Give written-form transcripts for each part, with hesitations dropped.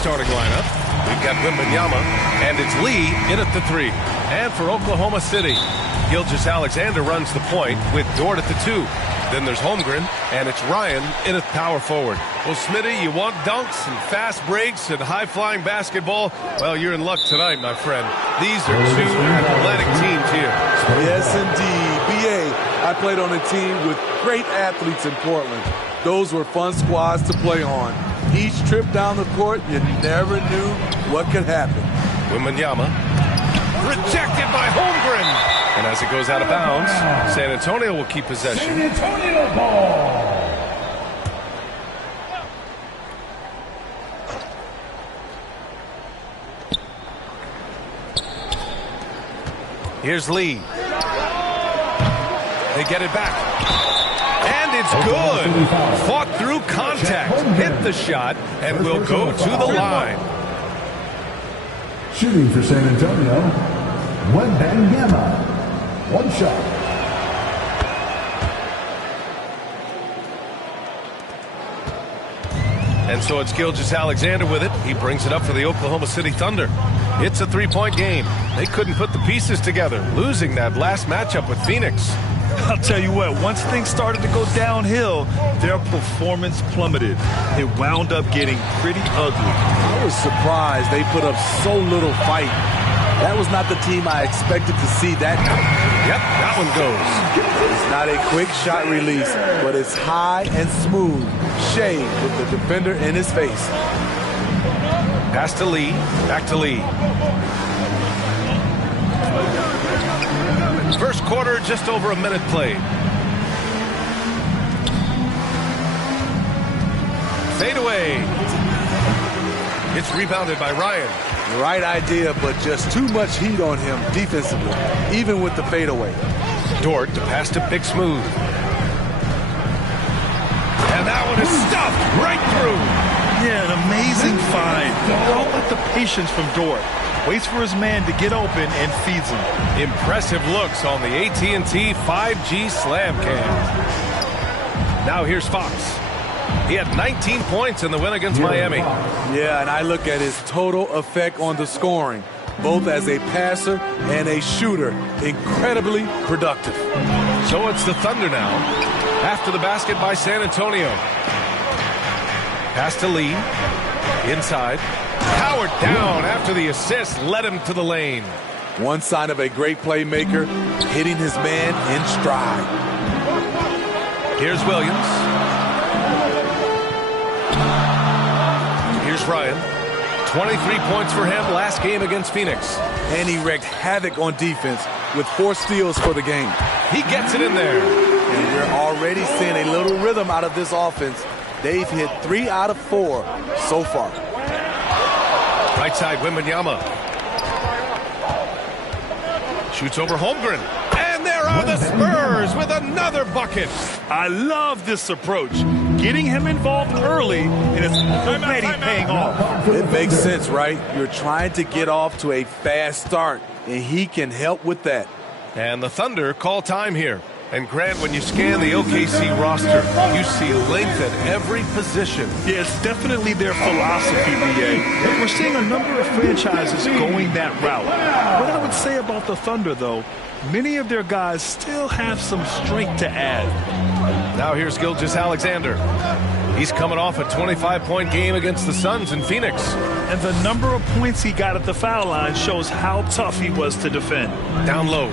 Starting lineup. We've got Wembanyama, and it's Lee in at the 3. And for Oklahoma City, Gilgeous-Alexander runs the point with Dort at the 2. Then there's Holmgren, and it's Ryan in at power forward. Well, Smitty, you want dunks and fast breaks and high-flying basketball? Well, you're in luck tonight, my friend. These are two athletic teams here. Yes, indeed. BA, I played on a team with great athletes in Portland. Those were fun squads to play on. Each trip down the court, you never knew what could happen. Wembanyama, rejected by Holmgren. And as it goes out of bounds, San Antonio will keep possession. San Antonio ball. Here's Lee. They get it back. And it's good. Fought through contact. Hit the shot and will go to the line. Shooting for San Antonio, Wembanyama. One shot. And so it's Gilgeous-Alexander with it. He brings it up for the Oklahoma City Thunder. It's a three-point game. They couldn't put the pieces together, losing that last matchup with Phoenix. I'll tell you what, once things started to go downhill, their performance plummeted. It wound up getting pretty ugly. I was surprised they put up so little fight. That was not the team I expected to see that night. Yep, that one goes. It's not a quick shot release, but it's high and smooth. Shade with the defender in his face. Pass to Lee, back to Lee. First quarter, just over a minute played. Fade away. It's rebounded by Ryan. Right idea, but just too much heat on him defensively, even with the fadeaway. Dort to pass to Big Smooth. And that one is stuffed right through. Yeah, an amazing find. How about the patience from Dort? Waits for his man to get open and feeds him. Impressive looks on the AT&T 5G Slam Cam. Now here's Fox. He had 19 points in the win against Miami. Yeah, and I look at his total effect on the scoring, both as a passer and a shooter. Incredibly productive. So it's the Thunder now. After the basket by San Antonio. Pass to Lee. Inside. Powered down after the assist led him to the lane. One sign of a great playmaker, hitting his man in stride. Here's Williams. Here's Ryan. 23 points for him last game against Phoenix. And he wreaked havoc on defense with 4 steals for the game. He gets it in there. And you're already seeing a little rhythm out of this offense. They've hit 3 out of 4 so far. Right side, Wembanyama. Shoots over Holmgren. And there are the Spurs with another bucket. I love this approach. Getting him involved early, and it's already paying off. It makes sense, right? You're trying to get off to a fast start, and he can help with that. And the Thunder call time here. And Grant, when you scan the OKC roster, you see length at every position. Yeah, it's definitely their philosophy, BA. We're seeing a number of franchises going that route. What I would say about the Thunder, though, many of their guys still have some strength to add. Now here's Gilgeous-Alexander. He's coming off a 25-point game against the Suns in Phoenix. And the number of points he got at the foul line shows how tough he was to defend. Down low.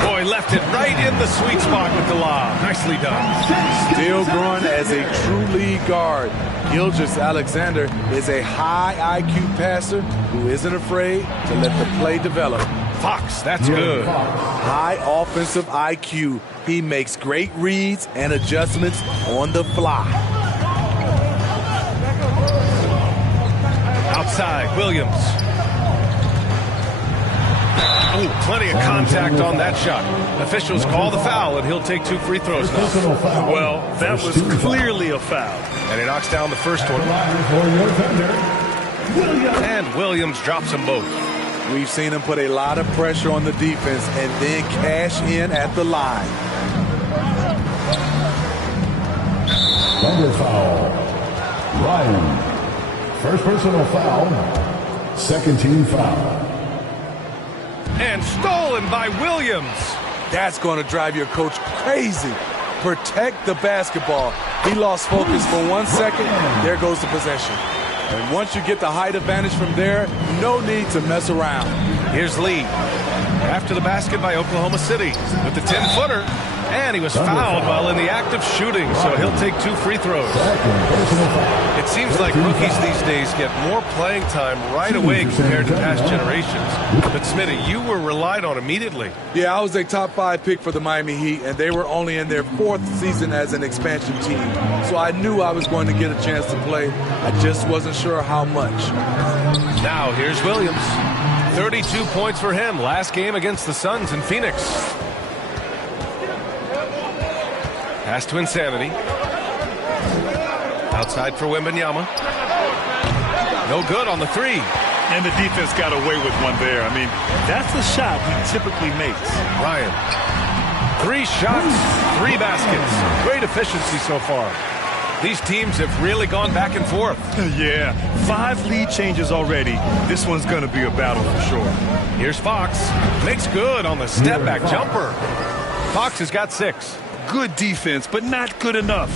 Boy, left it right in the sweet spot with the lob. Nicely done. Still growing as a true lead guard. Gilgeous-Alexander is a high IQ passer who isn't afraid to let the play develop. Fox, that's good. High offensive IQ. He makes great reads and adjustments on the fly. Outside, Williams. Oh, plenty of contact on that shot. Officials call the foul, and he'll take 2 free throws now. Well, that was clearly a foul. And he knocks down the first one. And Williams drops them both. We've seen him put a lot of pressure on the defense and then cash in at the line. Thunder foul. Ryan. First personal foul. Second team foul. And stolen by Williams. That's going to drive your coach crazy. Protect the basketball. He lost focus for 1 second. There goes the possession. And once you get the height advantage from there, no need to mess around. Here's Lee. After the basket by Oklahoma City with the 10-footer. And he was fouled while in the act of shooting, so he'll take 2 free throws. It seems like rookies these days get more playing time right away compared to past generations. But Smitty, you were relied on immediately. Yeah, I was a top 5 pick for the Miami Heat, and they were only in their 4th season as an expansion team. So I knew I was going to get a chance to play. I just wasn't sure how much. Now here's Williams. 32 points for him last game against the Suns in Phoenix. Pass to Insanity. Outside for Wembanyama. No good on the 3. And the defense got away with one there. I mean, that's a shot he typically makes. Ryan. 3 shots, 3 baskets. Great efficiency so far. These teams have really gone back and forth. Yeah, 5 lead changes already. This one's going to be a battle for sure. Here's Fox. Makes good on the step-back jumper. Fox has got 6. Good defense, but not good enough.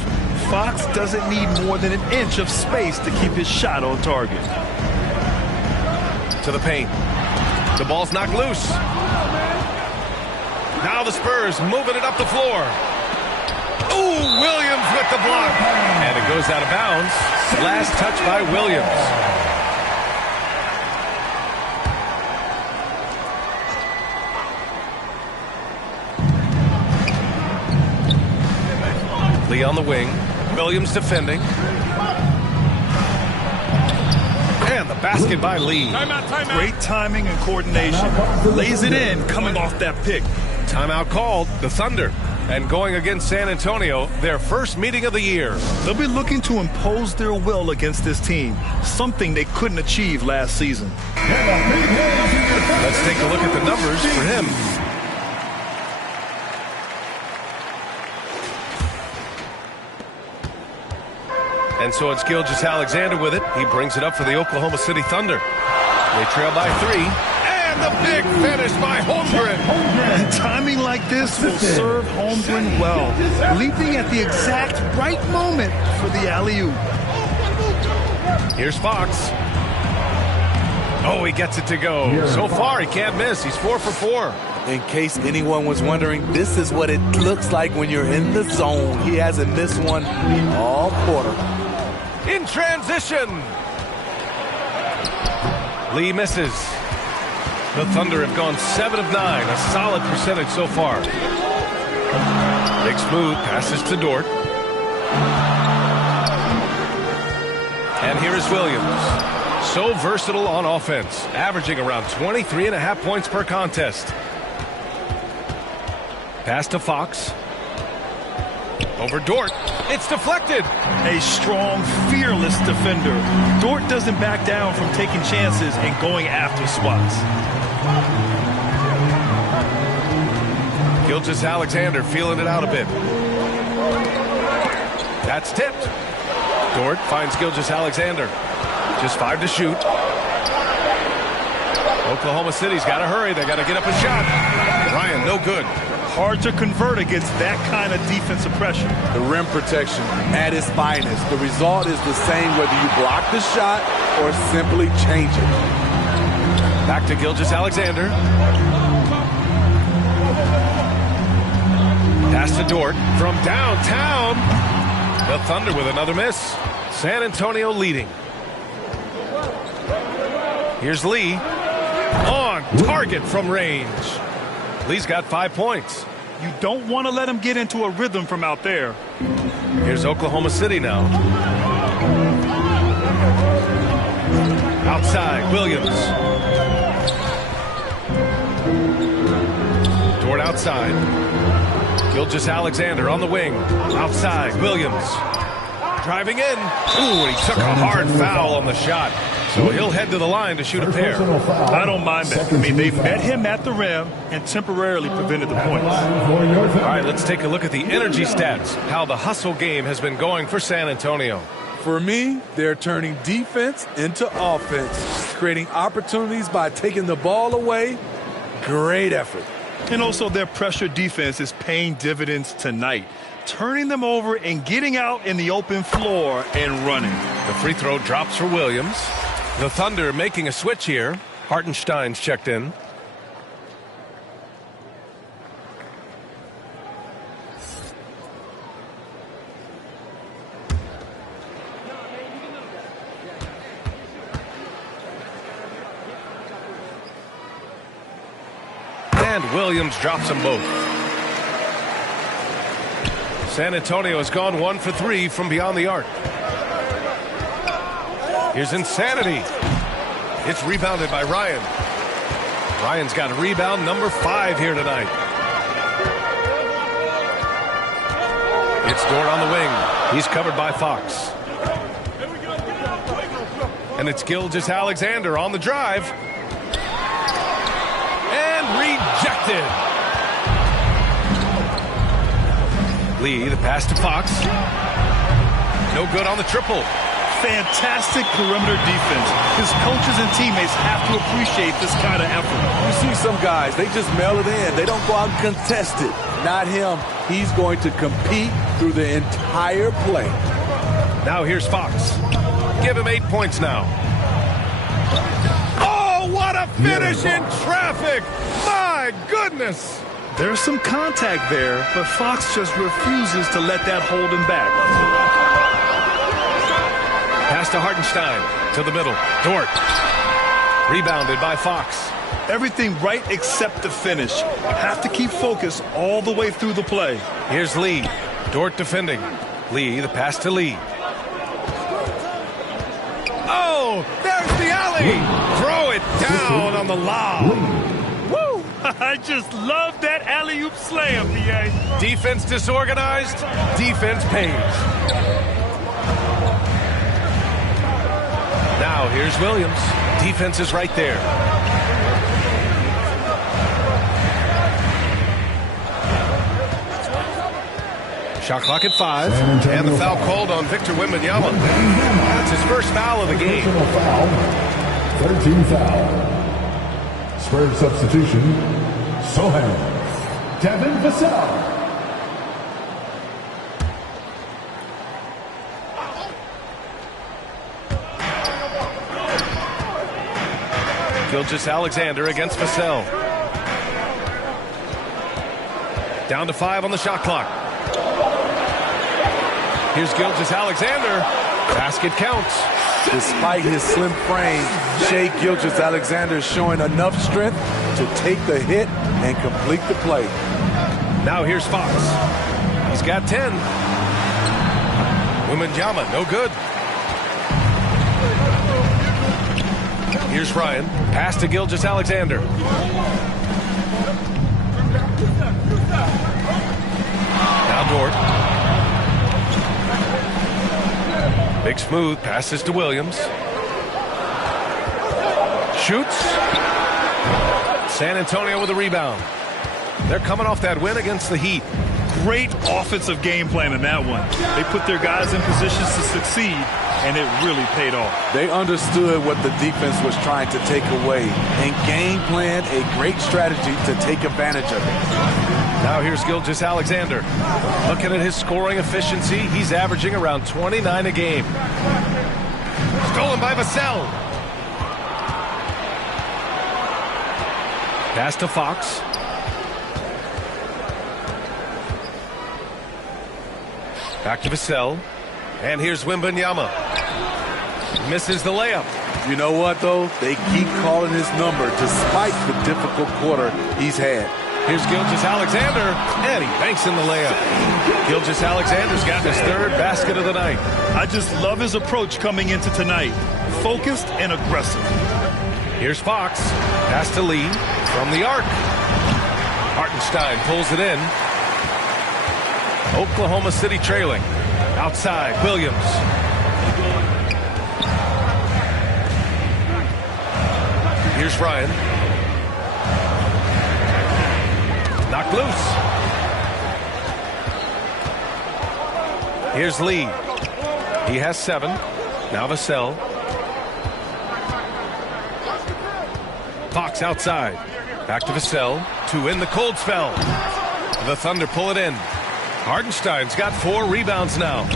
Fox doesn't need more than an inch of space to keep his shot on target. To the paint. The ball's knocked loose. Now the Spurs moving it up the floor. Ooh, Williams with the block. And it goes out of bounds. Last touch by Williams. Lee on the wing. Williams defending. And the basket by Lee. Timeout. Great timing and coordination. Lays it in coming off that pick. Timeout called. The Thunder. And going against San Antonio, their first meeting of the year. They'll be looking to impose their will against this team, something they couldn't achieve last season. Let's take a look at the numbers for him. And so it's Gilgeous-Alexander with it. He brings it up for the Oklahoma City Thunder. They trail by 3. And the big finish by Holmgren. And timing like this will serve Holmgren well. Leaping at the exact right moment for the alley-oop. Here's Fox. Oh, he gets it to go. So far, he can't miss. He's 4 for 4. In case anyone was wondering, this is what it looks like when you're in the zone. He hasn't missed one all quarter. In transition. Lee misses. The Thunder have gone 7 of 9, a solid percentage so far. Big smooth passes to Dort. And here is Williams. So versatile on offense, averaging around 23.5 points per contest. Pass to Fox. Over Dort. It's deflected. A strong, fearless defender. Dort doesn't back down from taking chances and going after spots. Gilgeous-Alexander feeling it out a bit. That's tipped. Dort finds Gilgeous-Alexander. Just 5 to shoot. Oklahoma City's got to hurry. They got to get up a shot. Ryan, no good. Hard to convert against that kind of defensive pressure. The rim protection at its finest. The result is the same whether you block the shot or simply change it. Back to Gilgeous-Alexander. Pass to Dort from downtown. The Thunder with another miss. San Antonio leading. Here's Lee. On target from range. Lee's got 5 points. You don't want to let him get into a rhythm from out there. Here's Oklahoma City now. Outside, Williams. Dort outside. Gilgeous-Alexander on the wing. Outside, Williams. Driving in. Ooh, he took a hard foul on the shot. So he'll head to the line to shoot a pair. I don't mind that. I mean, they met him at the rim and temporarily prevented the points. All right, let's take a look at the energy stats, how the hustle game has been going for San Antonio. For me, they're turning defense into offense, creating opportunities by taking the ball away. Great effort. And also their pressure defense is paying dividends tonight, turning them over and getting out in the open floor and running. The free throw drops for Williams. The Thunder making a switch here. Hartenstein's checked in. And Williams drops them both. San Antonio has gone 1 for 3 from beyond the arc. Here's Insanity. It's rebounded by Ryan. Ryan's got rebound number 5 here tonight. It's Dort on the wing. He's covered by Fox. And it's Gilgeous-Alexander on the drive. Rejected. Lee, the pass to Fox. No good on the triple. Fantastic perimeter defense. His coaches and teammates have to appreciate this kind of effort. You see some guys, they just mail it in. They don't go out and contest it. Not him. He's going to compete through the entire play. Now here's Fox. Give him 8 points now. What a finish in traffic! My goodness! There's some contact there, but Fox just refuses to let that hold him back. Pass to Hartenstein. To the middle. Dort. Rebounded by Fox. Everything right except the finish. Have to keep focus all the way through the play. Here's Lee. Dort defending. Lee, the pass to Lee. Oh, there's the alley! Throw it down on the lob. Woo! I just love that alley-oop slam, B.A. Defense disorganized, defense pays. Now here's Williams. Defense is right there. Shot clock at 5, and the foul called on Victor Wembanyama. That's his first foul of the game. 13 foul. Spurs substitution, Sochan. Devin Vassell. Gilgeous-Alexander against Vassell. Down to 5 on the shot clock. Here's Gilgeous-Alexander. Basket counts. Despite his slim frame, Shai Gilgeous-Alexander is showing enough strength to take the hit and complete the play. Now here's Fox. He's got 10. Wembanyama, no good. Here's Ryan. Pass to Gilgeous-Alexander. Now Dort. Big smooth passes to Williams. Shoots. San Antonio with a rebound. They're coming off that win against the Heat. Great offensive game plan in that one. They put their guys in positions to succeed, and it really paid off. They understood what the defense was trying to take away and game planned a great strategy to take advantage of it. Now here's Gilgeous-Alexander. Looking at his scoring efficiency, he's averaging around 29 a game. Stolen by Vassell. Pass to Fox. Back to Vassell. And here's Wembanyama. Misses the layup. You know what, though? They keep calling his number despite the difficult quarter he's had. Here's Gilgeous-Alexander, and he banks in the layup. Gilgeous-Alexander's got his third basket of the night. I just love his approach coming into tonight. Focused and aggressive. Here's Fox. Pass to Lee from the arc. Hartenstein pulls it in. Oklahoma City trailing. Outside, Williams. Here's Ryan. Knocked loose. Here's Lee. He has 7. Now Vassell. Fox outside. Back to Vassell. To win the cold spell. The Thunder pull it in. Hartenstein's got 4 rebounds now.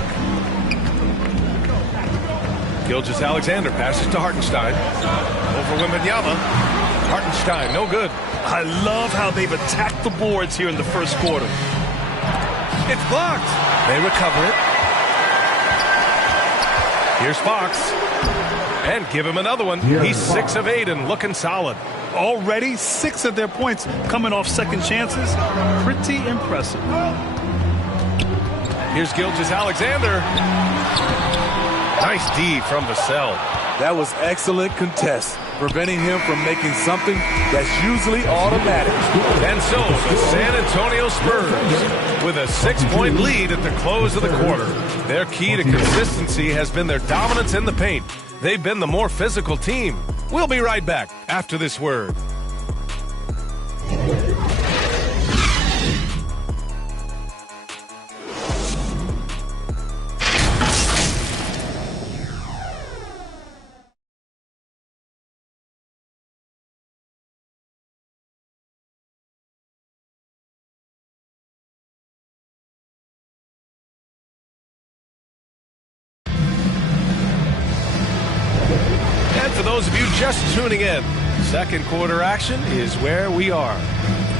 Gilgeous-Alexander passes to Hartenstein. Over Wembanyama. Hartenstein, no good. I love how they've attacked the boards here in the first quarter. It's blocked. They recover it. Here's Fox. And give him another one. He's 6 of 8 and looking solid. Already 6 of their points coming off second chances. Pretty impressive. Here's Gilgeous-Alexander. Nice D from Vassell. That was excellent contest, preventing him from making something that's usually automatic. And so the San Antonio Spurs with a 6-point lead at the close of the quarter. Their key to consistency has been their dominance in the paint. They've been the more physical team. We'll be right back after this word. For those of you just tuning in, second quarter action is where we are.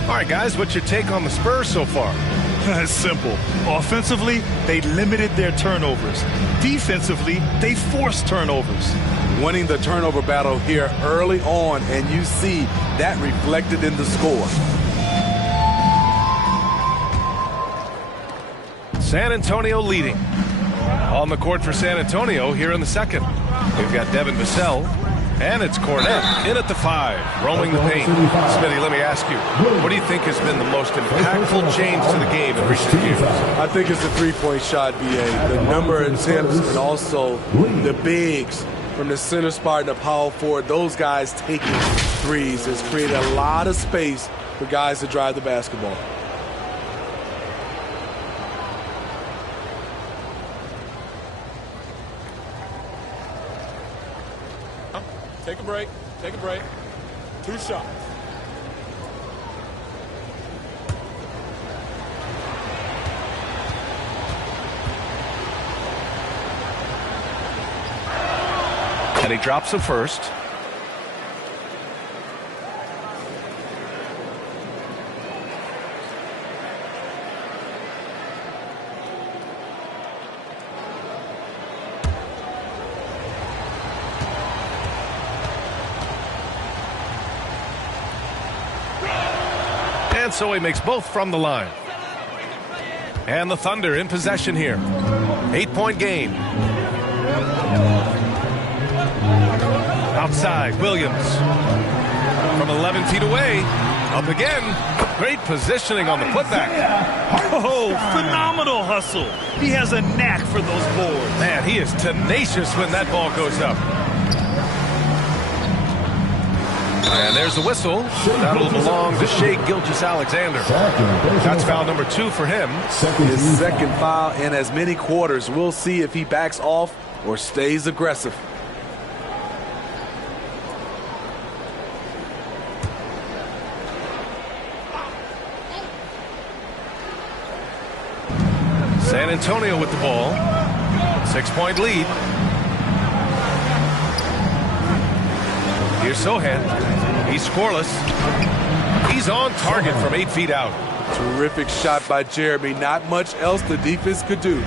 All right, guys, what's your take on the Spurs so far? It's simple. Offensively, they limited their turnovers. Defensively, they forced turnovers. Winning the turnover battle here early on, and you see that reflected in the score. San Antonio leading. On the court for San Antonio here in the second. We've got Devin Vassell, and it's Kornet in at the 5, roaming the paint. Smitty, let me ask you, what do you think has been the most impactful change to the game in recent years? I think it's the three-point shot, BA. The number of attempts and also the bigs from the center spot and the power forward. Those guys taking threes has created a lot of space for guys to drive the basketball. Take a break. Take a break. 2 shots. And he drops the first. And so he makes both from the line. And the Thunder in possession here. 8-point game. Outside, Williams. From 11 feet away. Up again. Great positioning on the putback. Oh, phenomenal hustle. He has a knack for those boards. Man, he is tenacious when that ball goes up. And there's the whistle. That'll belong to Shai Gilgeous-Alexander. That's foul number 2 for him. His second foul in as many quarters. We'll see if he backs off or stays aggressive. San Antonio with the ball. 6-point lead. Here's Sohan. He's scoreless. He's on target from 8 feet out. Terrific shot by Jeremy. Not much else the defense could do.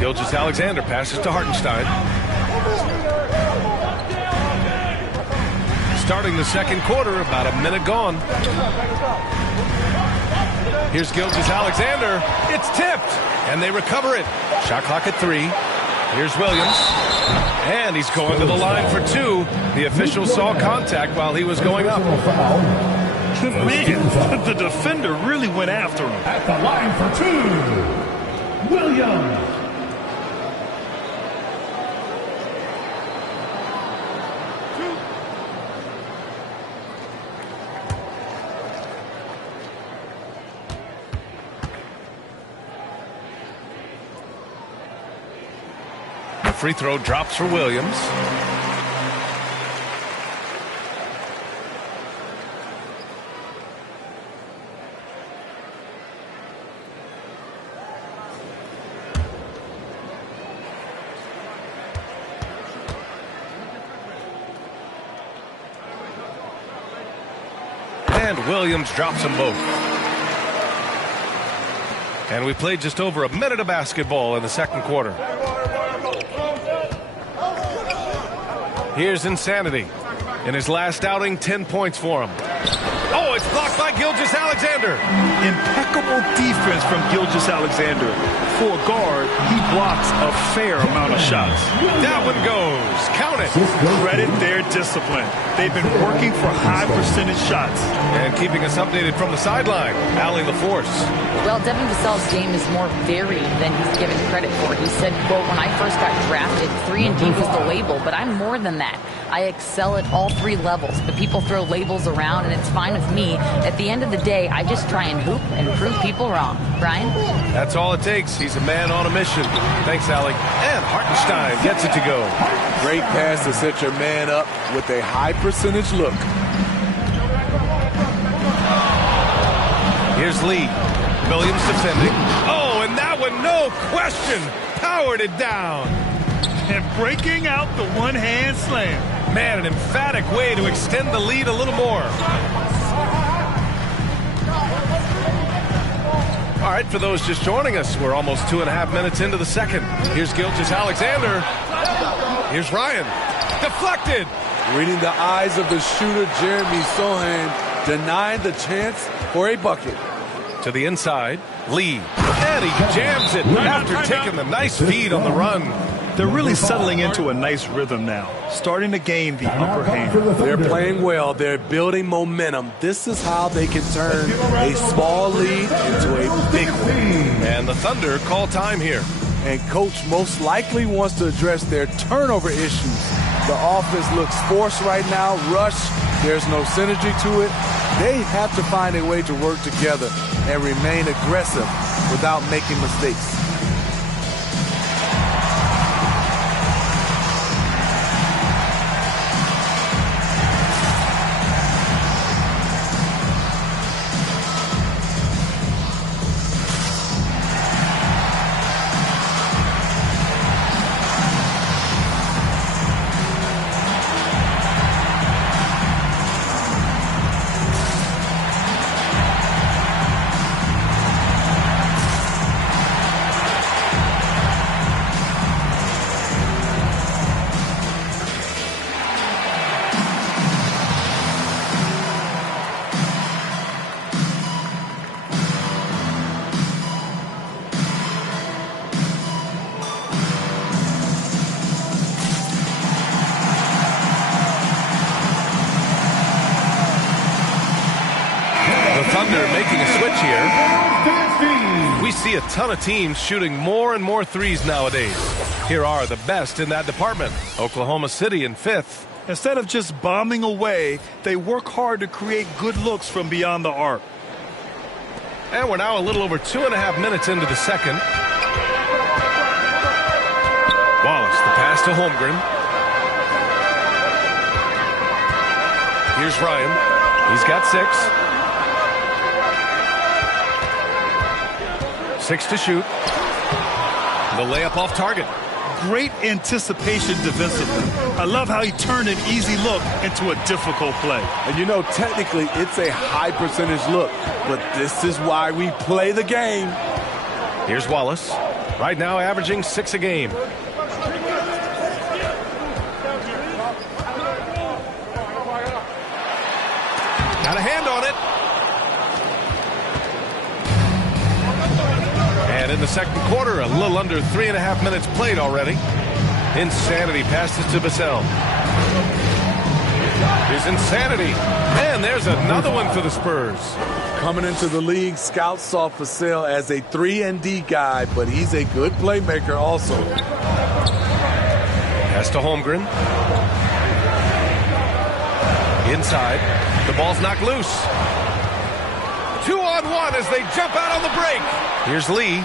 Gilgeous-Alexander passes to Hartenstein. Starting the second quarter, about a minute gone. Here's Gilgeous-Alexander. It's tipped, and they recover it. Shot clock at 3. Here's Williams. And he's going to the line for 2. The official saw contact while he was going up. Man, the defender really went after him. At the line for 2, Williams. free throw drops for Williams. And Williams drops them both. And we played just over a minute of basketball in the second quarter. Here's Insanity. In his last outing, 10 points for him. Oh, it's blocked by Gilgeous-Alexander. Impeccable defense from Gilgeous-Alexander. For a guard, he blocks a fair amount of shots. That one goes. Count it. Credit their discipline. They've been working for high percentage shots. And keeping us updated from the sideline, Allie LaForce. Well, Devin Vassell's game is more varied than he's given credit for. He said, quote, when I first got drafted, 3-and-D was the label, but I'm more than that. I excel at all three levels, but people throw labels around, and it's fine with me. At the end of the day, I just try and hoop and prove people wrong. Brian? That's all it takes. He's a man on a mission. Thanks, Allie. And Hartenstein gets it to go. Great pass to set your man up with a high percentage look. Here's Lee. Williams defending. Oh, and that one, no question, powered it down. And breaking out the one-hand slam. Man, an emphatic way to extend the lead a little more. All right, for those just joining us, we're almost 2.5 minutes into the second. Here's Gilgeous-Alexander. Here's Ryan. Deflected. Reading the eyes of the shooter, Jeremy Sohan, denying the chance for a bucket. To the inside, Lee. And he jams it after taking the nice feed on the run. They're really settling into a nice rhythm now, starting to gain the upper hand. They're playing well. They're building momentum. This is how they can turn a small lead into a big one. And the Thunder call time here. And Coach most likely wants to address their turnover issues. The offense looks forced right now, rush. There's no synergy to it. They have to find a way to work together and remain aggressive without making mistakes. Thunder making a switch here. We see a ton of teams shooting more and more threes nowadays. Here are the best in that department. Oklahoma City in 5th. Instead of just bombing away, they work hard to create good looks from beyond the arc. And we're now a little over 2.5 minutes into the second. Wallace, the pass to Holmgren. Here's Ryan. He's got 6. 6 to shoot. The layup off target. Great anticipation defensively. I love how he turned an easy look into a difficult play. And you know, technically, it's a high percentage look, but this is why we play the game. Here's Wallace. Right now averaging 6 a game. Got a hand on it. And in the second quarter, a little under 3.5 minutes played already. Insanity passes to Vassell. Here's Insanity. And there's another one for the Spurs. Coming into the league, scouts saw Vassell as a 3-and-D guy, but he's a good playmaker also. Pass to Holmgren. Inside. The ball's knocked loose. 2-on-1 as they jump out on the break. Here's Lee.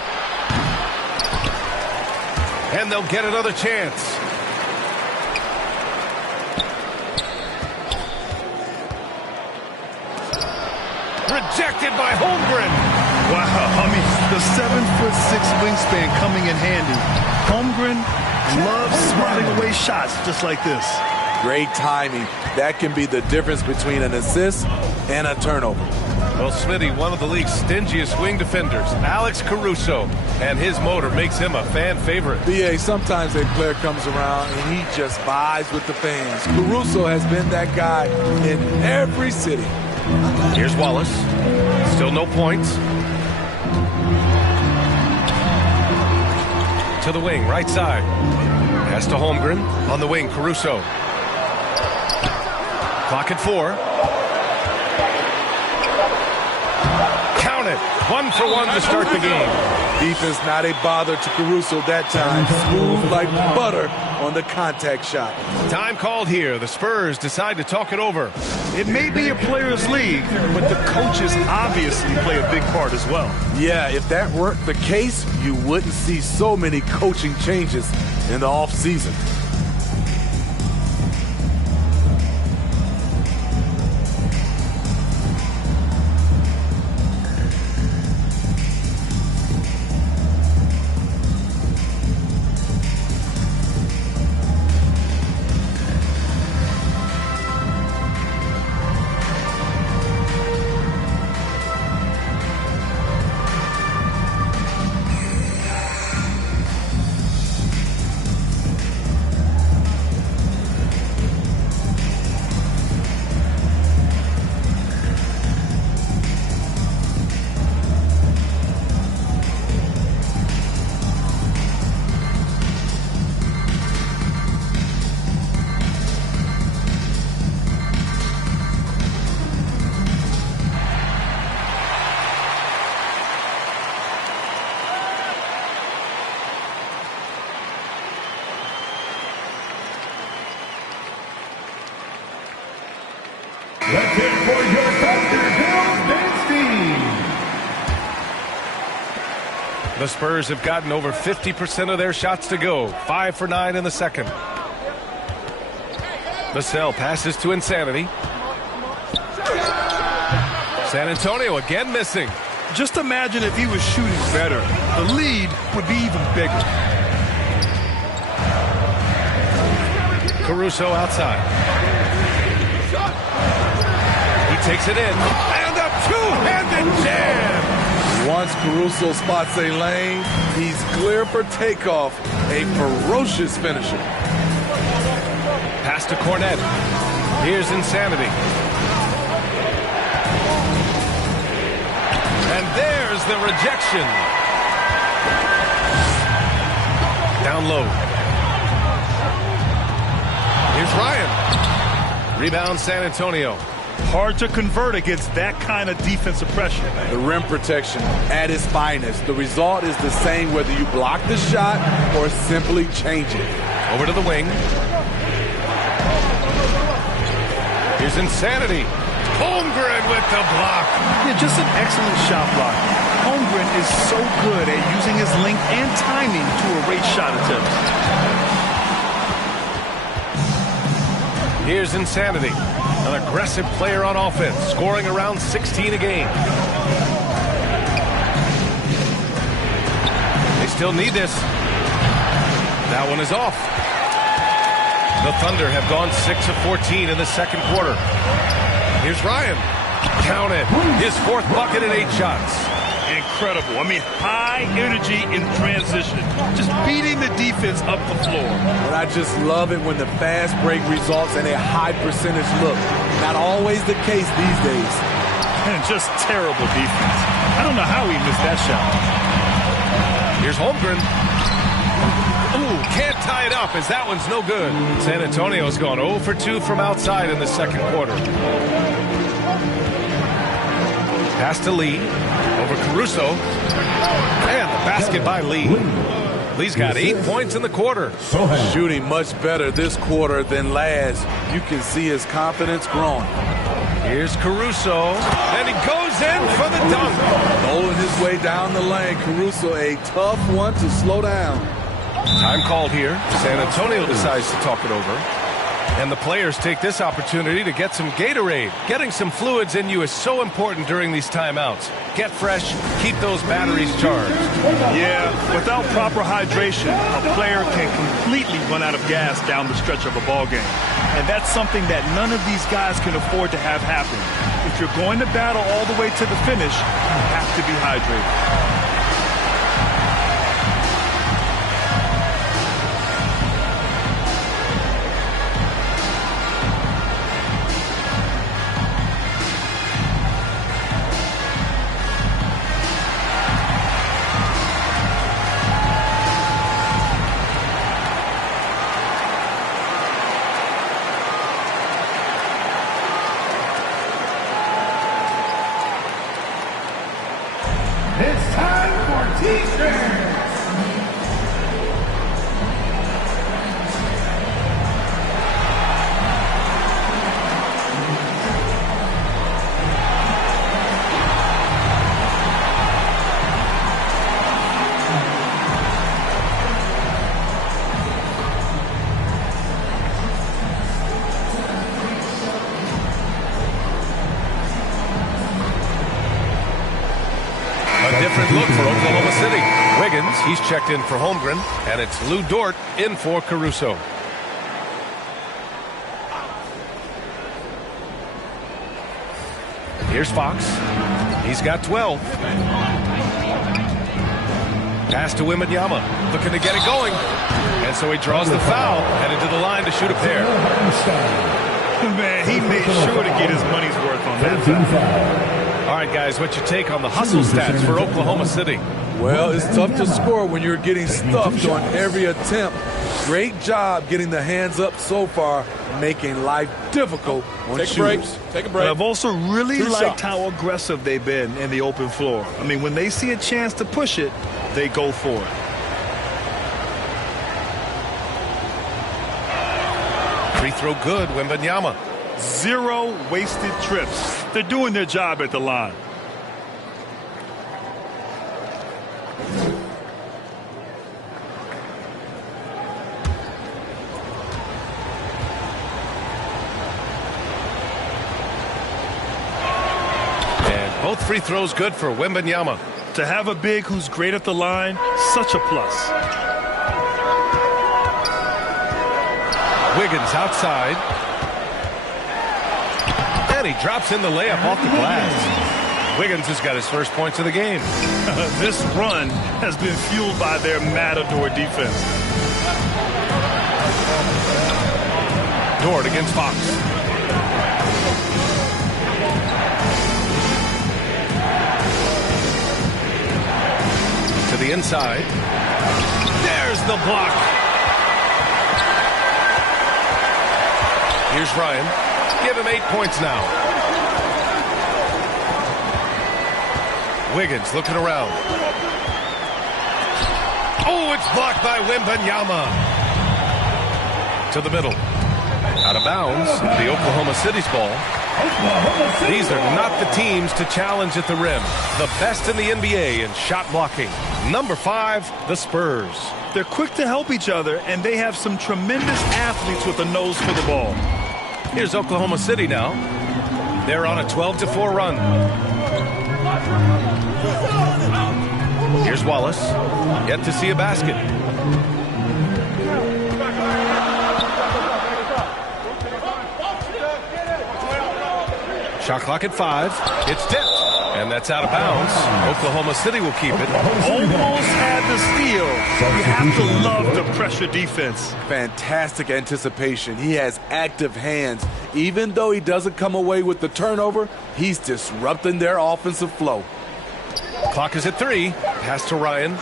And they'll get another chance. Rejected by Holmgren. Wow, I mean, the 7'6" wingspan coming in handy. Holmgren loves swatting away shots just like this. Great timing. That can be the difference between an assist and a turnover. Well, Smitty, one of the league's stingiest wing defenders, Alex Caruso, and his motor makes him a fan favorite. BA, sometimes a player comes around and he just vibes with the fans. Caruso has been that guy in every city. Here's Wallace. Still no points. To the wing, right side. Pass to Holmgren. On the wing, Caruso. Clock at 4. Count it. 1 for 1 to start the game. Defense not a bother to Caruso that time. Smooth like butter on the contact shot. Time called here. The Spurs decide to talk it over. It may be a players' league, but the coaches obviously play a big part as well. Yeah, if that weren't the case, you wouldn't see so many coaching changes in the offseason. Let's hit for your Thunder, Bill Bernstein. The Spurs have gotten over 50% of their shots to go. 5 for 9 in the second. Vassell passes to Insanity. San Antonio again missing. Just imagine if he was shooting better. The lead would be even bigger. Caruso outside. He takes it in. And a two-handed jam. Once Caruso spots a lane, he's clear for takeoff. A ferocious finisher. Pass to Cornette. Here's Insanity. And there's the rejection. Down low. Here's Ryan. Rebound San Antonio. Hard to convert against that kind of defensive pressure. The rim protection at its finest. The result is the same whether you block the shot or simply change it. Over to the wing. Here's Insanity. Holmgren with the block. Yeah, just an excellent shot block. Holmgren is so good at using his length and timing to erase shot attempts. Here's Insanity. An aggressive player on offense, scoring around 16 a game. They still need this. That one is off. The Thunder have gone 6 of 14 in the second quarter. Here's Ryan. Count it. His fourth bucket in 8 shots. Incredible. I mean, high energy in transition. Just beating the defense up the floor. And I just love it when the fast break results in a high percentage look. Not always the case these days. And just terrible defense. I don't know how he missed that shot. Here's Holmgren. Ooh, can't tie it up as that one's no good. San Antonio's gone 0 for 2 from outside in the second quarter. Pass to Lee. Over Caruso. And the basket by Lee. Lee's got 8 points in the quarter. Shooting much better this quarter than last. You can see his confidence growing. Here's Caruso. And he goes in for the dunk. Rolling his way down the lane. Caruso, a tough one to slow down. Time called here. San Antonio decides to talk it over. And the players take this opportunity to get some Gatorade. Getting some fluids in you is so important during these timeouts. Get fresh, keep those batteries charged. Yeah, without proper hydration, a player can completely run out of gas down the stretch of a ball game. And that's something that none of these guys can afford to have happen. If you're going to battle all the way to the finish, you have to be hydrated. It's time for T-shirts. Different look for Oklahoma City. Wiggins, he's checked in for Holmgren, and it's Lou Dort in for Caruso. Here's Fox. He's got 12. Pass to Wembanyama, looking to get it going. And so he draws the foul, headed to the line to shoot a pair. Man, he made sure to get his money's worth on that foul. All right, guys, what's your take on the hustle stats for Oklahoma City? Well, it's tough to score when you're getting stuffed on every attempt. Great job getting the hands up so far, making life difficult on shooters. Take a break. I've also really liked shots. how aggressive they've been in the open floor. I mean, when they see a chance to push it, they go for it. Free throw good, Wembanyama. 0 wasted trips. They're doing their job at the line. And both free throws good for Wembanyama. To have a big who's great at the line, such a plus. Wiggins outside. And he drops in the layup off the glass. Wiggins has got his first points of the game. This run has been fueled by their Matador defense. Dort against Fox. To the inside. There's the block. Here's Ryan. Give him 8 points now. Wiggins looking around. Oh, it's blocked by Wembanyama. To the middle. Out of bounds, the Oklahoma City's ball. These are not the teams to challenge at the rim. The best in the NBA in shot blocking. Number 5, the Spurs. They're quick to help each other, and they have some tremendous athletes with a nose for the ball. Here's Oklahoma City now. They're on a 12-4 run. Here's Wallace. Yet to see a basket. Shot clock at 5. It's tipped. And that's out of bounds. Oklahoma City will keep it. Almost had the steal. You have to love the pressure defense. Fantastic anticipation. He has active hands. Even though he doesn't come away with the turnover, he's disrupting their offensive flow. Clock is at 3. Pass to Ryan.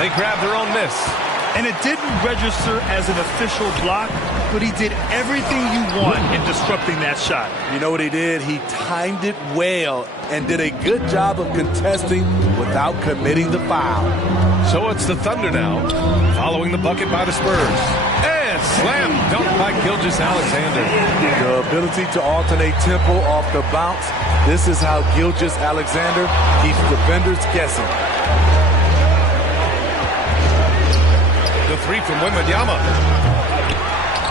They grab their own miss. And it didn't register as an official block, but he did everything you want in disrupting that shot. You know what he did? He timed it well and did a good job of contesting without committing the foul. So it's the Thunder now, following the bucket by the Spurs. And slam dunk by Gilgeous-Alexander. The ability to alternate tempo off the bounce. This is how Gilgeous-Alexander keeps defenders guessing. the three from Wembanyama.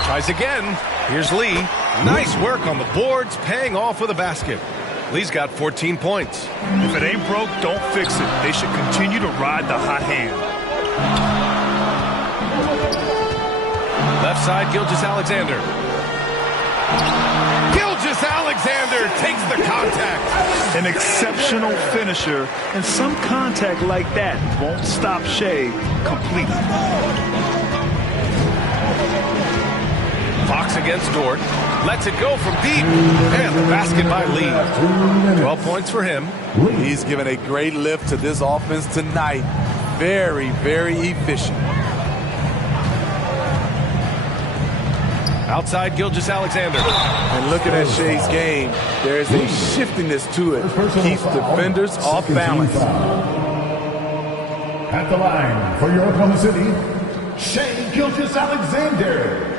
Tries again. Here's Lee. Nice work on the boards, paying off with a basket. Lee's got 14 points. If it ain't broke, don't fix it. They should continue to ride the hot hand. Left side, Gilgeous-Alexander. Gilgeous-Alexander takes the contact. An exceptional finisher, and some contact like that won't stop Shea completely. Fox against Dort. Lets it go from deep. And the basket by Lee. 12 points for him. He's given a great lift to this offense tonight. Very, very efficient. Outside, Gilgeous-Alexander. And looking at Shea's game, there's a shiftiness to it. Keeps defenders off balance. At the line for your Oklahoma City, Shea Gilgeous-Alexander.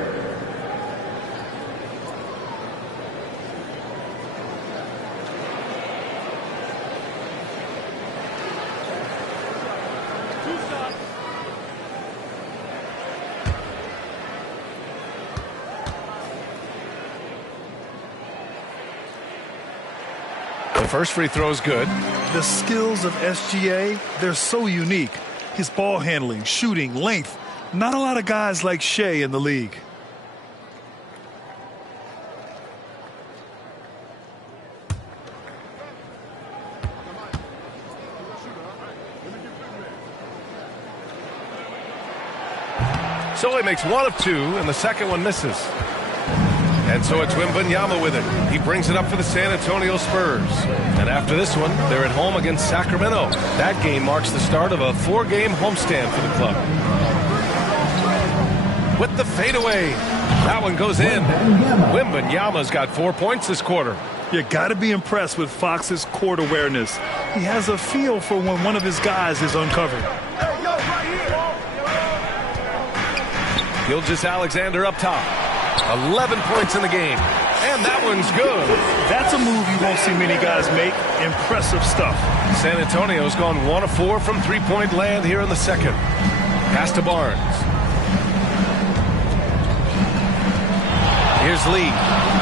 The first free throw is good. The skills of SGA, they're so unique. His ball handling, shooting, length. Not a lot of guys like Shea in the league. So he makes one of two, and the second one misses. And so it's Wembanyama with it. He brings it up for the San Antonio Spurs. And after this one, they're at home against Sacramento. That game marks the start of a 4-game homestand for the club. With the fadeaway. That one goes in. Wembanyama's got 4 points this quarter. You got to be impressed with Fox's court awareness. He has a feel for when one of his guys is uncovered. Gilgeous-Alexander up top. 11 points in the game. And that one's good. That's a move you won't see many guys make. Impressive stuff. San Antonio's gone 1 of 4 from three-point land here in the second. Pass to Barnes. Here's Lee.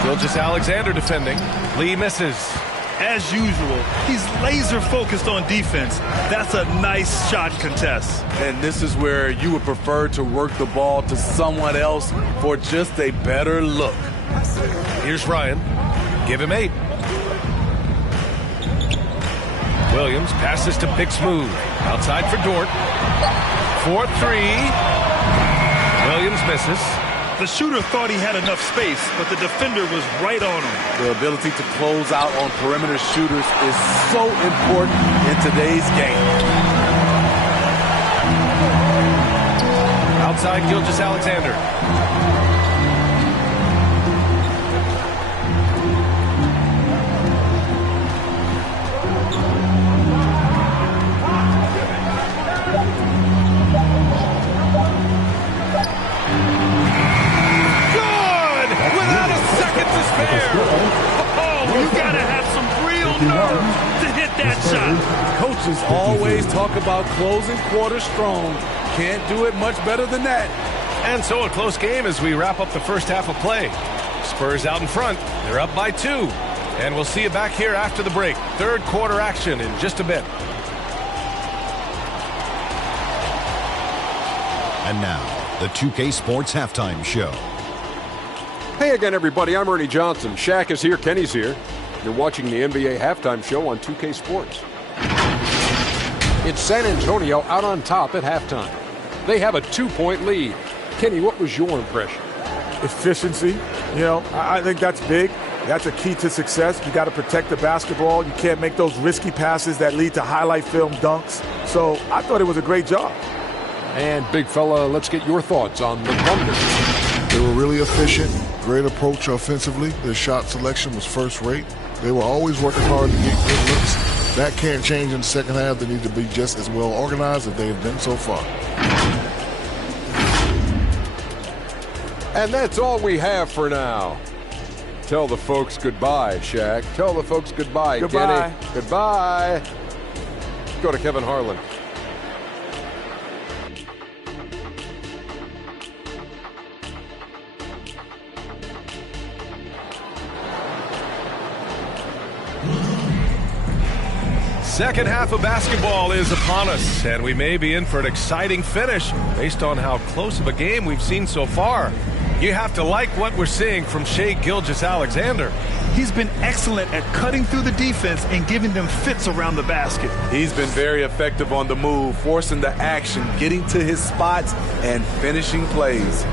Gilgeous-Alexander defending. Lee misses. As usual, he's laser focused on defense. That's a nice shot contest. And this is where you would prefer to work the ball to someone else for just a better look. Here's Ryan. Give him 8. Williams passes to Big Smooth. Outside for Dort. 4-3. Williams misses. The shooter thought he had enough space, but the defender was right on him. The ability to close out on perimeter shooters is so important in today's game. Outside, Gilgeous-Alexander. Coaches always talk about closing quarters strong. Can't do it much better than that. And so a close game as we wrap up the first half of play. Spurs out in front. They're up by 2. And we'll see you back here after the break. Third quarter action in just a bit. And now, the 2K Sports Halftime Show. Hey again, everybody. I'm Ernie Johnson. Shaq is here. Kenny's here. You're watching the NBA Halftime Show on 2K Sports. It's San Antonio out on top at halftime. They have a 2-point lead. Kenny, what was your impression? Efficiency. You know, I think that's big. That's a key to success. You got to protect the basketball. You can't make those risky passes that lead to highlight film dunks. So I thought it was a great job. And big fella, let's get your thoughts on the Thunder. They were really efficient, great approach offensively. Their shot selection was first rate. They were always working hard to get good looks. That can't change in the second half. They need to be just as well organized as they've been so far. And that's all we have for now. Tell the folks goodbye, Shaq. Tell the folks goodbye, Goodbye. Kenny. Goodbye. Go to Kevin Harlan. Second half of basketball is upon us, and we may be in for an exciting finish based on how close of a game we've seen so far. You have to like what we're seeing from Shai Gilgeous-Alexander. He's been excellent at cutting through the defense and giving them fits around the basket. He's been very effective on the move, forcing the action, getting to his spots, and finishing plays.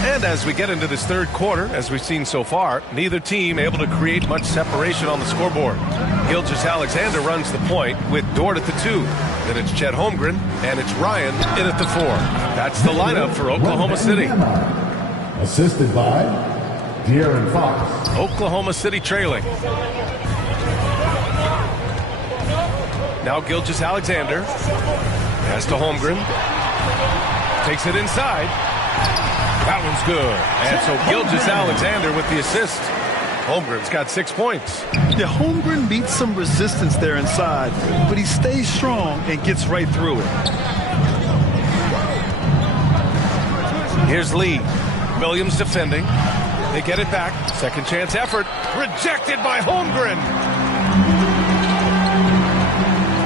And as we get into this third quarter, as we've seen so far, neither team able to create much separation on the scoreboard. Gilgeous-Alexander runs the point with Dort at the 2. Then it's Chet Holmgren, and it's Ryan in at the 4. That's the lineup for Oklahoma City. Assisted by De'Aaron Fox. Oklahoma City trailing. Now Gilgeous-Alexander. Pass to Holmgren. Takes it inside. That one's good. And so Gilgeous-Alexander with the assist. Holmgren's got 6 points. Yeah, Holmgren meets some resistance there inside, but he stays strong and gets right through it. Here's Lee. Williams defending. They get it back. Second chance effort. Rejected by Holmgren.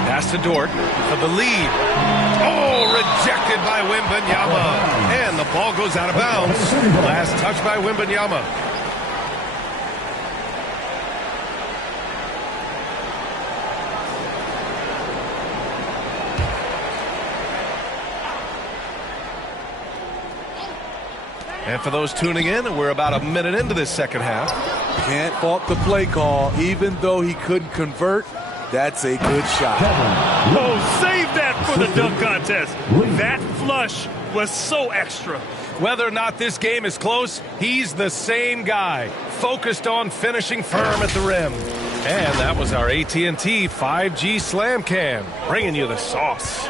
Pass to Dort for the lead. Oh, rejected by Wembanyama. And the ball goes out of bounds. Last touch by Wembanyama. And for those tuning in, we're about a minute into this second half. Can't fault the play call. Even though he couldn't convert, that's a good shot. Oh, save that for the dunk contest. That flush was so extra. Whether or not this game is close, he's the same guy, focused on finishing firm at the rim. And that was our AT&T 5G Slam Cam, bringing you the sauce.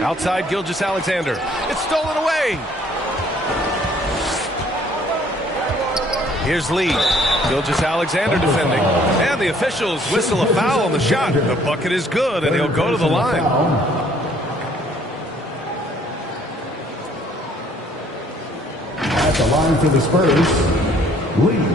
Outside Gilgeous-Alexander. It's stolen away. Here's Lee. Gilgeous-Alexander defending. And the officials whistle a foul on the shot. The bucket is good, and he'll go to the line. At the line for the Spurs, Lee.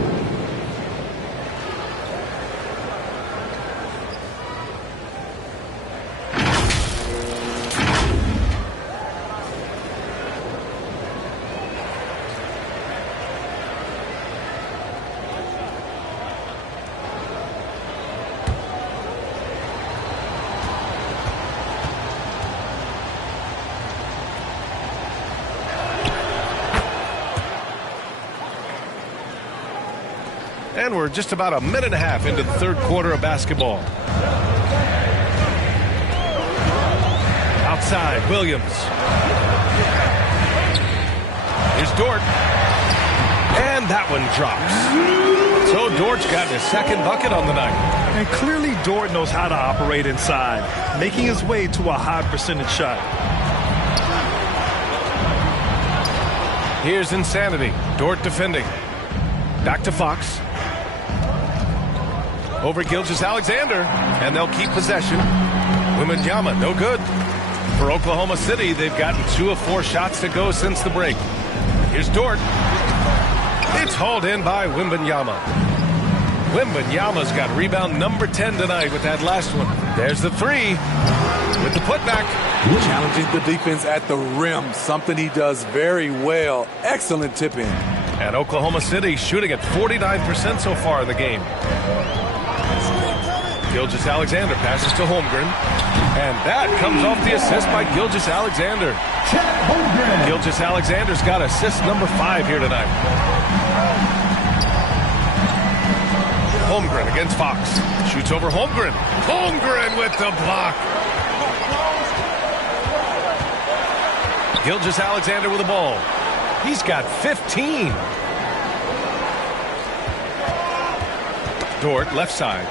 And we're just about a minute and a half into the third quarter of basketball. Outside, Williams. Here's Dort. And that one drops. So Dort's got his second bucket on the night. And clearly Dort knows how to operate inside, making his way to a high percentage shot. Here's Insanity. Dort defending. Back to Fox. Over Gilgeous-Alexander, and they'll keep possession. Wembanyama, no good. For Oklahoma City, they've gotten 2 of 4 shots to go since the break. Here's Dort. It's hauled in by Wembanyama. Wembanyama's got rebound number 10 tonight with that last one. There's the 3 with the putback. Challenging the defense at the rim, something he does very well. Excellent tip in. And Oklahoma City shooting at 49% so far in the game. Gilgeous-Alexander passes to Holmgren. And that comes off the assist by Gilgeous-Alexander. Gilgeous-Alexander's got assist number 5 here tonight. Holmgren against Fox. Shoots over Holmgren. Holmgren with the block. Gilgeous-Alexander with the ball. He's got 15. Dort, left side.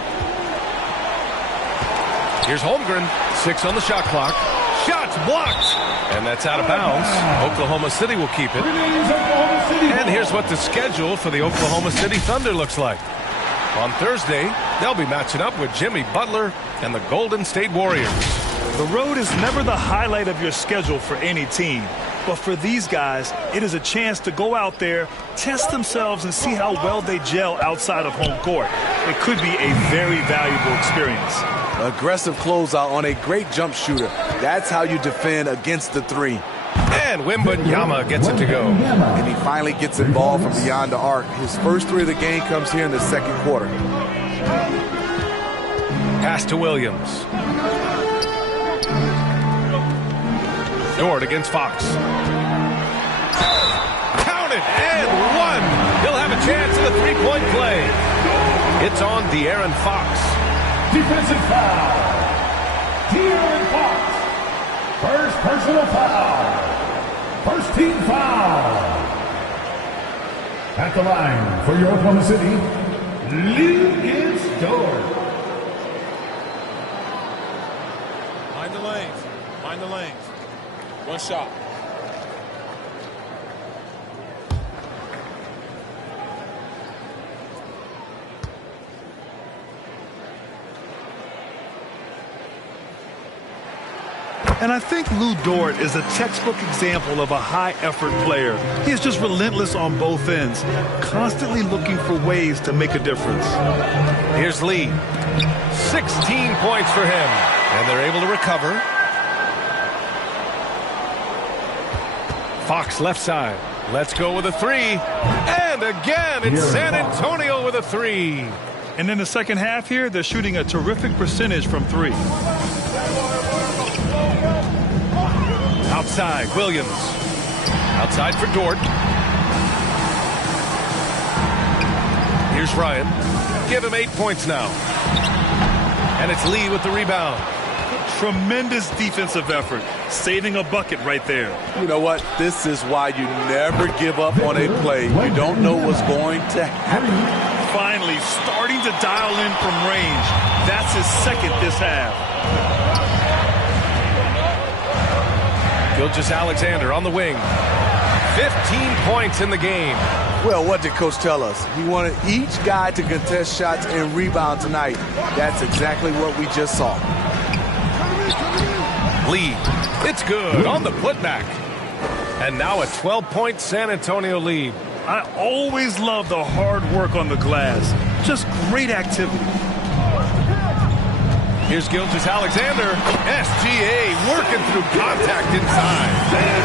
Here's Holmgren. 6 on the shot clock. Shots blocked. And that's out of bounds. Oklahoma City will keep it. And here's what the schedule for the Oklahoma City Thunder looks like. On Thursday, they'll be matching up with Jimmy Butler and the Golden State Warriors. The road is never the highlight of your schedule for any team. But for these guys, it is a chance to go out there, test themselves, and see how well they gel outside of home court. It could be a very valuable experience. Aggressive closeout on a great jump shooter. That's how you defend against the three. And Wembanyama gets it to go. And he finally gets involved from beyond the arc. His first three of the game comes here in the second quarter. Pass to Williams. Dort against Fox. Counted and one. He'll have a chance at a three-point play. It's on De'Aaron Fox. Defensive foul. De'Aaron Fox. First personal foul. First team foul. At the line for your Oklahoma City, Lucas Dort. Mind the lanes. Mind the lanes. One shot. And I think Lu Dort is a textbook example of a high-effort player. He is just relentless on both ends, constantly looking for ways to make a difference. Here's Lee. 16 points for him. And they're able to recover. Fox left side. Let's go with a three. And again, it's San Antonio with a three. And in the second half here, they're shooting a terrific percentage from three. Outside, Williams. Outside for Dort. Here's Ryan. Give him 8 points now. And it's Lee with the rebound. Tremendous defensive effort. Saving a bucket right there. You know what? This is why you never give up on a play. You don't know what's going to happen. Finally, starting to dial in from range. That's his second this half. Gilgeous-Alexander on the wing. 15 points in the game. Well, what did Coach tell us? He wanted each guy to contest shots and rebound tonight. That's exactly what we just saw. Lee, it's good on the putback. And now a 12-point San Antonio lead. I always love the hard work on the glass. Just great activity. Here's Gilgeous-Alexander. SGA working through contact inside.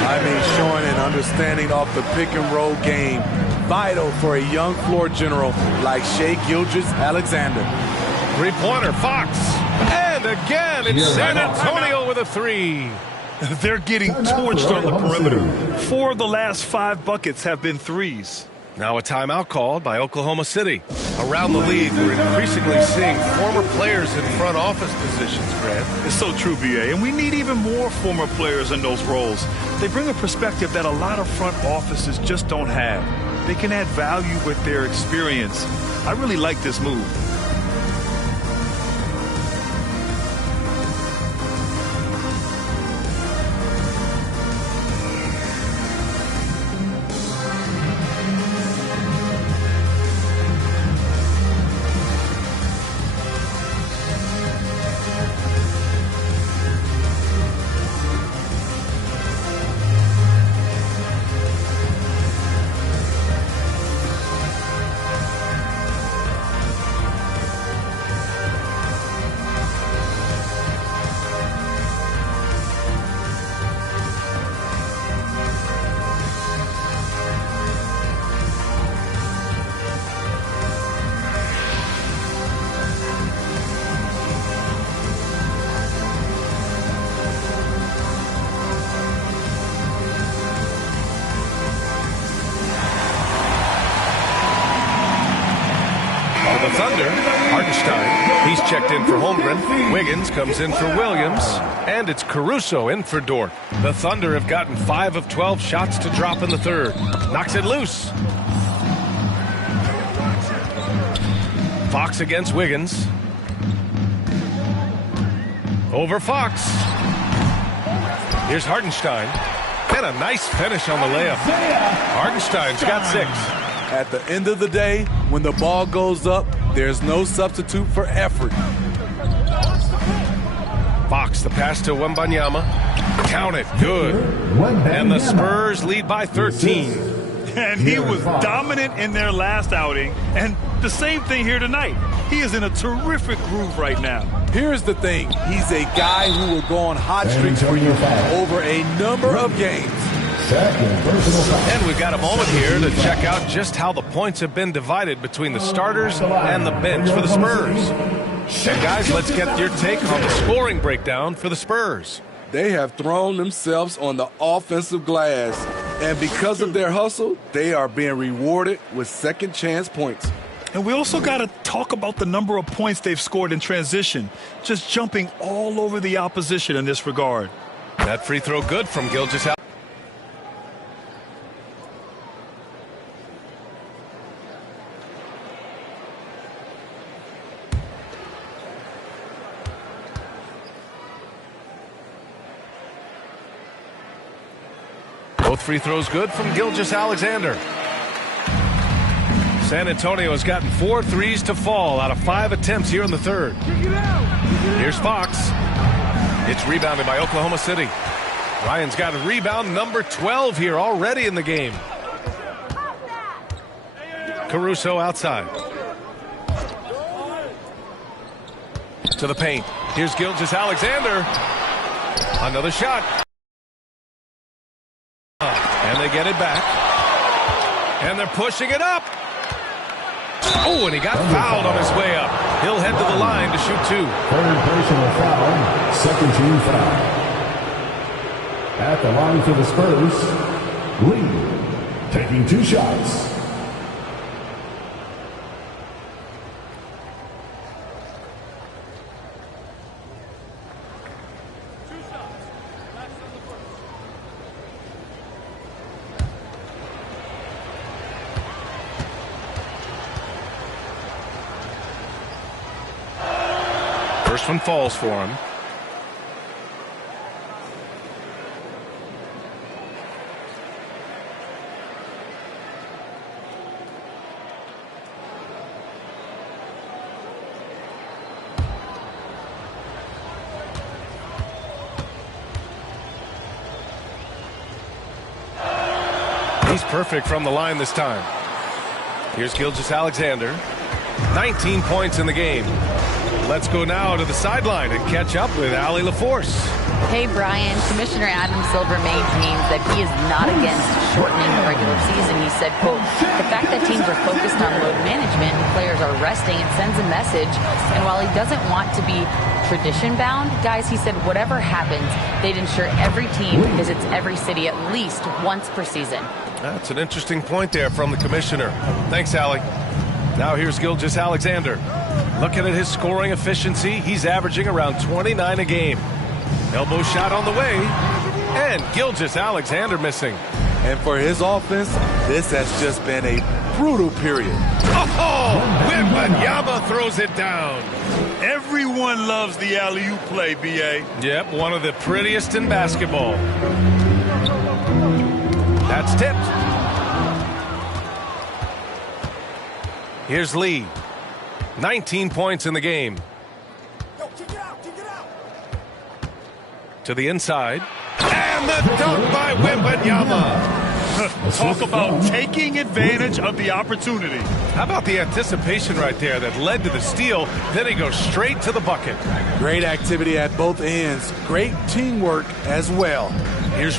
I mean, showing an understanding off the pick-and-roll game. Vital for a young floor general like Shai Gilgeous-Alexander. Three-pointer, Fox. And again, it's San Antonio with a three. They're getting torched on the perimeter. 4 of the last 5 buckets have been threes. Now a timeout called by Oklahoma City. Around the league, we're increasingly seeing former players in front office positions, Grant. It's so true, B.A., and we need even more former players in those roles. They bring a perspective that a lot of front offices just don't have. They can add value with their experience. I really like this move. The Thunder, Hartenstein, he's checked in for Holmgren. Wiggins comes in for Williams. And it's Caruso in for Dort. The Thunder have gotten 5 of 12 shots to drop in the third. Knocks it loose. Fox against Wiggins. Over Fox. Here's Hartenstein. And a nice finish on the layup. Hartenstein's got 6. At the end of the day, when the ball goes up, there's no substitute for effort. Fox, the pass to Wembanyama. Count it. Good. And the Spurs lead by 13. And he was dominant in their last outing. And the same thing here tonight. He is in a terrific groove right now. Here's the thing. He's a guy who will go on hot streaks for you over a number of games. And we've got a moment here to check out just how the points have been divided between the starters and the bench for the Spurs. And guys, let's get your take on the scoring breakdown for the Spurs. They have thrown themselves on the offensive glass, and because of their hustle, they are being rewarded with second chance points. And we also got to talk about the number of points they've scored in transition, just jumping all over the opposition in this regard. That free throw good from Gilgeous-Alexander. Both free throws good from Gilgeous-Alexander. San Antonio has gotten 4 threes to fall out of 5 attempts here in the third. Here's Fox. It's rebounded by Oklahoma City. Ryan's got a rebound number 12 here already in the game. Caruso outside. To the paint. Here's Gilgeous-Alexander. Another shot. And they get it back. And they're pushing it up. Oh, and he got fouled on his way up. He'll head to the line to shoot 2. Third personal foul, second team foul. At the line for the Spurs, Lee taking 2 shots. First one falls for him. He's perfect from the line this time. Here's Gilgeous-Alexander. 19 points in the game. Let's go now to the sideline and catch up with Allie LaForce. Hey, Brian. Commissioner Adam Silver maintains that he is not against shortening the regular season. He said, quote, the fact that teams are focused on load management and players are resting, it sends a message. And while he doesn't want to be tradition-bound, guys, he said whatever happens, they'd ensure every team visits every city at least once per season. That's an interesting point there from the commissioner. Thanks, Allie. Now here's Gilgeous-Alexander. Looking at his scoring efficiency, he's averaging around 29 a game. Elbow shot on the way, and Gilgeous-Alexander missing. And for his offense, this has just been a brutal period. Oh, Wembanyama throws it down. Everyone loves the alley-oop play, B.A. Yep, one of the prettiest in basketball. That's tipped. Here's Lee. 19 points in the game. To the inside. And the dunk by Wembanyama. Talk about taking advantage of the opportunity. How about the anticipation right there that led to the steal? Then he goes straight to the bucket. Great activity at both ends. Great teamwork as well. Here's